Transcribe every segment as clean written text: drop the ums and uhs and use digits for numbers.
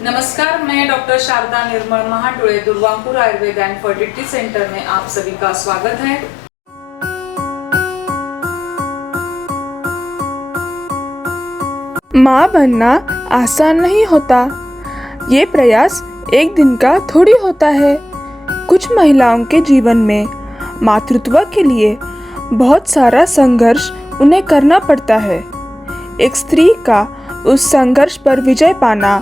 नमस्कार, मैं doctor Sharda Nirmal Mahatule Durvankur Ayurved and fertility centre में आप सभी का स्वागत है। माँ बनना आसान नहीं होता। ये प्रयास एक दिन का थोड़ी होता है। कुछ महिलाओं के जीवन में मातृत्व के लिए बहुत सारा संघर्ष उन्हें करना पड़ता है। एक स्त्री का उस संघर्ष पर विजय पाना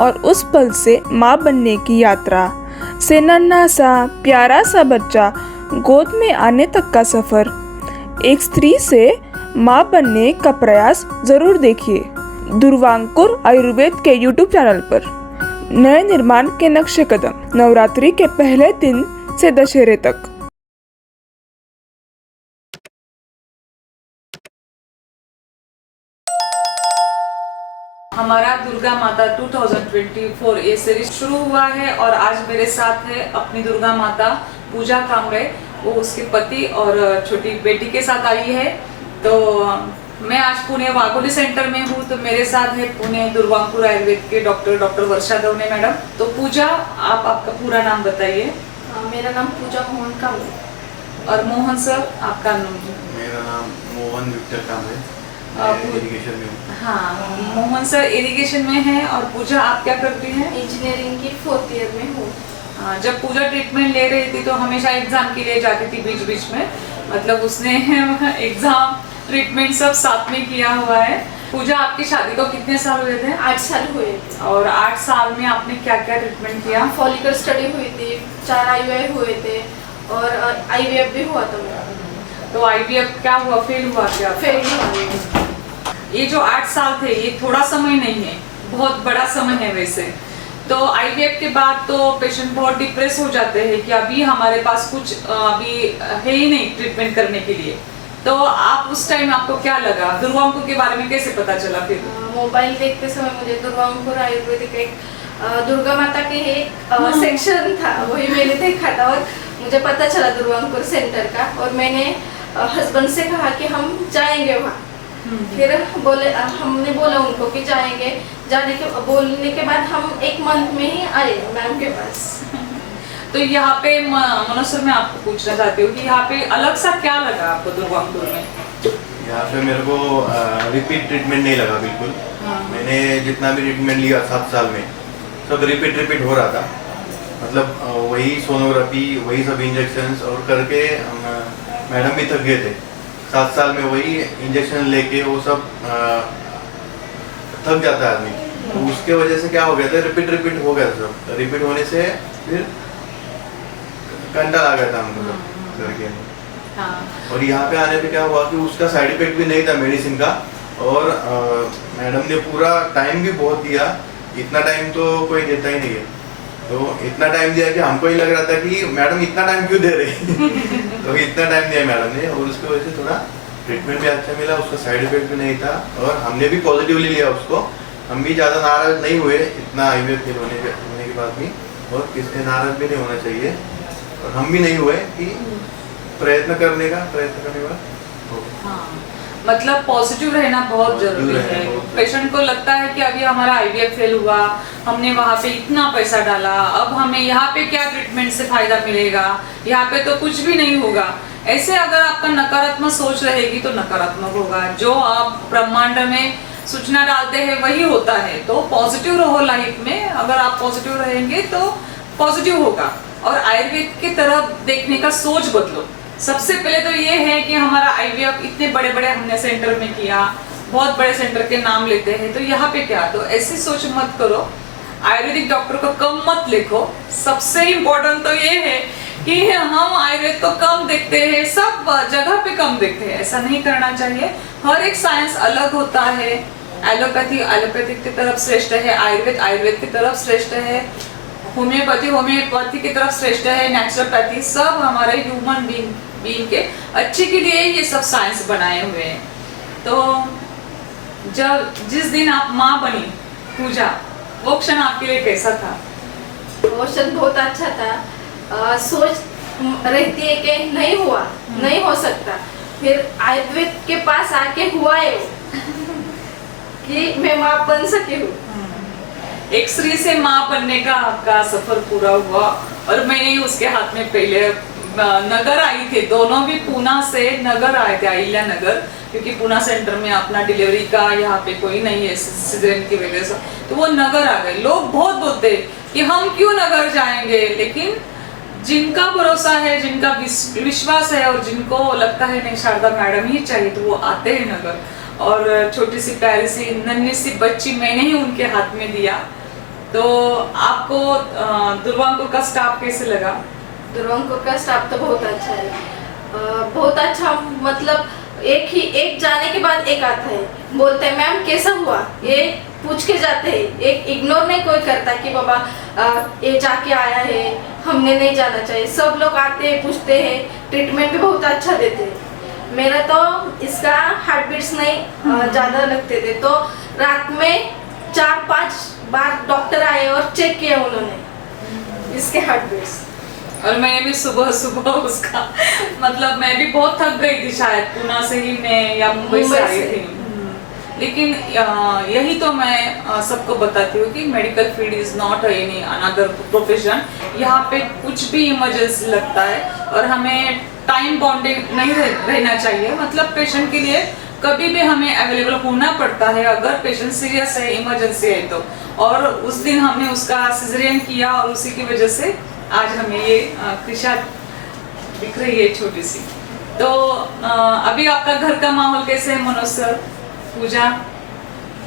और उस पल से माँ बनने की यात्रा से नन्हा सा प्यारा सा बच्चा गोद में आने तक का सफ़र, एक स्त्री से माँ बनने का प्रयास ज़रूर देखिए दुर्वांकुर आयुर्वेद के यूट्यूब चैनल पर। नए निर्माण के नक्शे कदम, नवरात्रि के पहले दिन से दशहरे तक। हमारा दुर्गा माता 2024 ये सीरीज शुरू हुआ है और आज मेरे साथ है अपनी दुर्गा माता पूजा कामरे। वो उसके पति और छोटी बेटी के साथ आई है। तो मैं आज पुणे वाघोली सेंटर में हूँ। तो मेरे साथ है पुणे दुर्वांकुर आयुर्वेद के डॉक्टर वर्षा दवने मैडम। तो पूजा, आप आपका पूरा नाम बताइए। मेरा नाम पूजा मोहन कामरे। और मोहन सर, आपका नाम? मेरा नाम मोहन विक्टर कामरे, इरिगेशन में हूँ। हाँ, मोहन सर इरिगेशन में है। और पूजा आप क्या करती हैं? इंजीनियरिंग की 4th ईयर में हूँ। जब पूजा ट्रीटमेंट ले रही थी तो हमेशा एग्जाम के लिए जाती थी बीच बीच में। मतलब उसने एग्जाम ट्रीटमेंट सब साथ में किया हुआ है। पूजा, आपकी शादी को कितने साल हुए थे? 8 साल हुए थे। और 8 साल में आपने क्या क्या ट्रीटमेंट किया? फॉलिकल स्टडी हुई थी, 4 IVI हुए थे और IVF भी हुआ था मेरा। तो IVF क्या हुआ, फेल हुआ क्या? फेल हुआ। ये जो 8 साल थे ये थोड़ा समय नहीं है, बहुत बड़ा समय है वैसे। तो IVF के बाद तो पेशेंट बहुत डिप्रेस हो जाते हैं कि अभी हमारे पास कुछ अभी है ही नहीं ट्रीटमेंट करने के लिए। तो आप उस टाइम आपको क्या लगा? दुर्वांकुर के बारे में कैसे पता चला? फिर मोबाइल देखते समय मुझे दुर्वांकुर आयुर्वेदिक एक दुर्गा माता के एक सेक्शन था, वही मैंने देखा था और मुझे पता चला दुर्वांकुर सेंटर का। और मैंने हस्बैंड से कहा कि हम जाएंगे वहाँ। फिर हमने बोला उनको कि जाएंगे। बोलने के बाद हम 1 मंथ में ही आए मैम के पास। तो यहाँ पे मनोज सर, मैं आपको पूछना चाहती हूँ कि यहाँ पे अलग सा क्या लगा आपको दुर्वांकुर में? यहाँ पे मेरे को रिपीट ट्रीटमेंट नहीं लगा बिल्कुल। मैंने जितना भी ट्रीटमेंट लिया 7 साल में, सब रिपीट हो रहा था। मतलब वही सोनोग्राफी, वही सब इंजेक्शंस और करके मैडम भी थक गए थे। 7 साल में वही इंजेक्शन लेके वो सब थक जाता है आदमी। तो उसके वजह से क्या हो गया था, रिपीट हो गया था सब। रिपीट होने से फिर कंटाल आ गया था हमको सब करके। और यहाँ पे आने पे क्या हुआ कि उसका साइड इफेक्ट भी नहीं था मेडिसिन का। और मैडम ने पूरा टाइम भी बहुत दिया। इतना टाइम तो कोई देता ही नहीं है। तो इतना टाइम दिया कि हमको ही लग रहा था कि मैडम इतना टाइम क्यों दे रही तो इतना टाइम दिया मैडम ने। और उसकी वजह से थोड़ा ट्रीटमेंट भी अच्छा मिला, उसका साइड इफेक्ट भी नहीं था। और हमने भी पॉजिटिवली लिया उसको। हम भी ज़्यादा नाराज नहीं हुए इतना IVF फेल होने के बाद भी। और किसने नाराज भी नहीं होना चाहिए। और हम भी नहीं हुए कि प्रयत्न करने का मतलब पॉजिटिव रहना बहुत जरूरी है। पेशेंट को लगता है कि अभी हमारा IVF फेल हुआ, हमने वहाँ पे इतना पैसा डाला, अब हमें यहाँ पे क्या ट्रीटमेंट से फायदा मिलेगा, यहाँ पे तो कुछ भी नहीं होगा। ऐसे अगर आपका नकारात्मक सोच रहेगी तो नकारात्मक होगा। जो आप ब्रह्मांड में सूचना डालते हैं वही होता है। तो पॉजिटिव रहो लाइफ में। अगर आप पॉजिटिव रहेंगे तो पॉजिटिव होगा। और आयुर्वेद की तरफ देखने का सोच बदलो। सबसे पहले तो ये है कि हमारा IVF इतने बड़े बड़े हमने सेंटर में किया, बहुत बड़े सेंटर के नाम लेते हैं, तो यहाँ पे क्या, तो ऐसी सोच मत करो। आयुर्वेदिक डॉक्टर को कम मत लिखो। सबसे इम्पोर्टेंट तो ये है कि हम आयुर्वेद को कम देखते हैं, सब जगह पे कम देखते हैं। ऐसा नहीं करना चाहिए। हर एक साइंस अलग होता है। एलोपैथिक की तरफ श्रेष्ठ है, आयुर्वेद की तरफ श्रेष्ठ है, होम्योपैथी की तरफ श्रेष्ठ है, नेचुरोपैथी, सब हमारे ह्यूमन बीइंग के अच्छे के लिए ये सब साइंस बनाए हुए हैं। तो जिस दिन आप माँ बनी पूजा, वो क्षण आपके लिए कैसा था? वो क्षण बहुत अच्छा था। सोच रहती है कि नहीं हुआ, नहीं हो सकता। फिर आयुर्वेद के पास आके हुआ है कि मैं माँ बन सकी हूँ। एक स्त्री से माँ बनने का आपका सफर पूरा हुआ और मैंने उसके हाथ में पहले नगर आई थी, दोनों भी पूना से नगर आए थे, अहिल्या नगर, क्योंकि पूना सेंटर में अपना डिलीवरी का यहाँ पे कोई नहीं है सिजेरियन की वजह से, तो वो नगर आ गए। लोग बहुत बोलते कि हम क्यों नगर जाएंगे, लेकिन जिनका भरोसा है, जिनका विश्वास है और जिनको लगता है नहीं शारदा मैडम ही चाहिए, तो वो आते हैं नगर। और छोटी सी प्यारी सी नन्ही सी बच्ची मैंने ही उनके हाथ में दिया। तो आपको दुर्वांकुर का स्टाफ कैसे लगा? दुर्वांकुर का स्टाफ तो बहुत अच्छा है, बहुत अच्छा, मतलब एक जाने के बाद एक आता है, बोलते हैं मैम कैसा हुआ, ये पूछ के जाते हैं, एक इग्नोर नहीं कोई करता कि बाबा ये जाके आया है, हमने नहीं जाना चाहिए। सब लोग आते हैं, पूछते हैं, ट्रीटमेंट भी बहुत अच्छा देते हैं। मेरा तो इसका हार्ट बीट्स नहीं ज़्यादा लगते थे, तो रात में 4-5 बार डॉक्टर आए और चेक किया उन्होंने इसके हार्ट बीट्स। और मैंने भी सुबह सुबह उसका मतलब मैं भी बहुत थक गई थी, शायद पूना से ही मैं या मुंबई से आई थी। लेकिन यही तो मैं सबको बताती हूँ कि medical field is not any another profession. यहाँ पे कुछ भी इमरजेंसी लगता है और हमें टाइम बॉन्डिंग नहीं रहना चाहिए, मतलब पेशेंट के लिए कभी भी हमें अवेलेबल होना पड़ता है अगर पेशेंट सीरियस है, इमरजेंसी है तो। और उस दिन हमने उसका सिजेरियन किया और उसी की वजह से आज हमें ये कृषा दिख रही है छोटी सी। तो अभी आपका घर का माहौल कैसे है मनोज सर? पूजा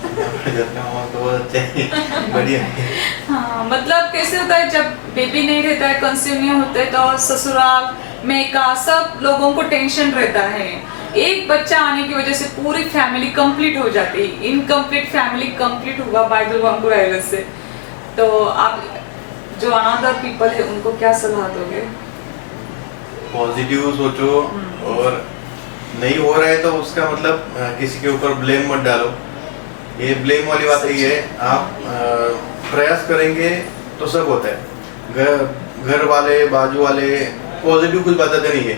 घर का माहौल तो बहुत अच्छा है, बढ़िया है। हाँ, मतलब कैसे होता है जब बेबी नहीं रहता है, कंसीव नहीं होते, तो ससुराल में का सब लोगों को टेंशन रहता है। एक बच्चा आने की वजह से पूरी फैमिली कंप्लीट हो जाती है, इनकम्प्लीट फैमिली कंप्लीट हुआ बाय दुर्वांकुर आयुर्वेद से। तो आप जो अनदर पीपल है उनको क्या सलाह दोगे? पॉजिटिव सोचो, और नहीं हो रहा है तो उसका मतलब किसी के ऊपर ब्लेम मत डालो। ये ब्लेम वाली बात यही है, आप प्रयास करेंगे तो सब होता है। घर वाले, बाजू वाले पॉजिटिव कुछ बताते नहीं है,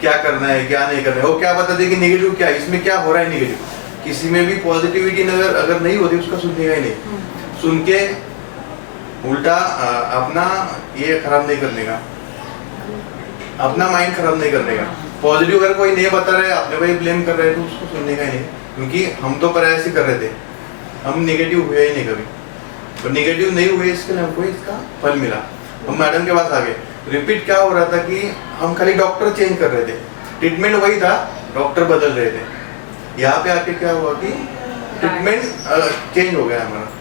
क्या करना है क्या नहीं करना है, वो क्या बताते हैं कि नेगेटिव क्या है, इसमें क्या हो रहा है नेगेटिव। किसी में भी पॉजिटिविटी अगर नहीं होती उसका सुनने का ही नहीं, सुन के उल्टा अपना ये खराब नहीं करने का, अपना माइंड खराब नहीं करने का। पॉजिटिव अगर कोई नहीं बता रहा है, अपने भाई ब्लेम कर रहे हैं तो उसको सुनने का ही नहीं, क्योंकि हम तो प्रयास ही कर रहे थे, हम नेगेटिव हुए ही नहीं कभी। तो नेगेटिव नहीं हुए इसके लिए हमको इसका फल मिला। हम मैडम के पास आ गए, रिपीट क्या हो रहा था कि हम खाली डॉक्टर चेंज कर रहे थे, ट्रीटमेंट वही था, डॉक्टर बदल रहे थे। यहाँ पे आके क्या हुआ कि ट्रीटमेंट चेंज हो गया हमारा।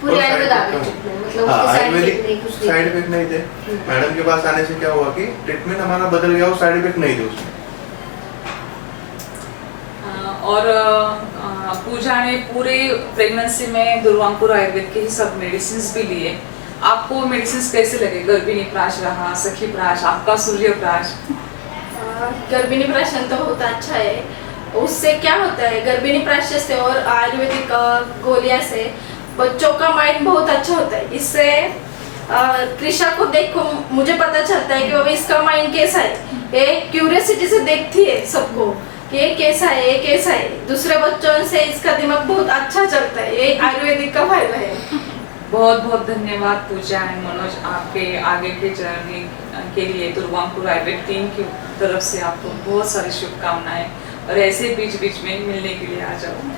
पूरे आयुर्वेद आ गए, मतलब हाँ, उसके आयुर्वेदिक साइड इफेक्ट नहीं थे। मैडम के पास आने से क्या हुआ कि ट्रीटमेंट हमारा बदल गया और साइड इफेक्ट नहीं थे उसमें। और पूजा ने पूरे प्रेगनेंसी में दुर्वांकुर आयुर्वेद के ही सब मेडिसिन भी लिए। आपको मेडिसिन कैसे लगे? गर्भिणी प्राश रहा, सखी प्राश, आपका सूर्य प्राश? गर्भिणी प्राश तो बहुत अच्छा है। उससे क्या होता है, गर्भिणी प्राश से और आयुर्वेदिक गोलियां से बच्चों का माइंड बहुत अच्छा होता है। इससे कृषा को देखो मुझे पता चलता है कि बाबा इसका माइंड कैसा है, ये क्यूरियोसिटी से देखती है सबको कि ये कैसा है, ये कैसा है। दूसरे बच्चों से इसका दिमाग बहुत अच्छा चलता है, ये आयुर्वेदिक का फायदा है। बहुत बहुत धन्यवाद पूजा एंड मनोज, आपके आगे के जर्नी के लिए दुर्वांकुर आयुर्वेद टीम की तरफ से आपको बहुत सारी शुभकामनाएं, और ऐसे बीच बीच में मिलने के लिए आ जाओ।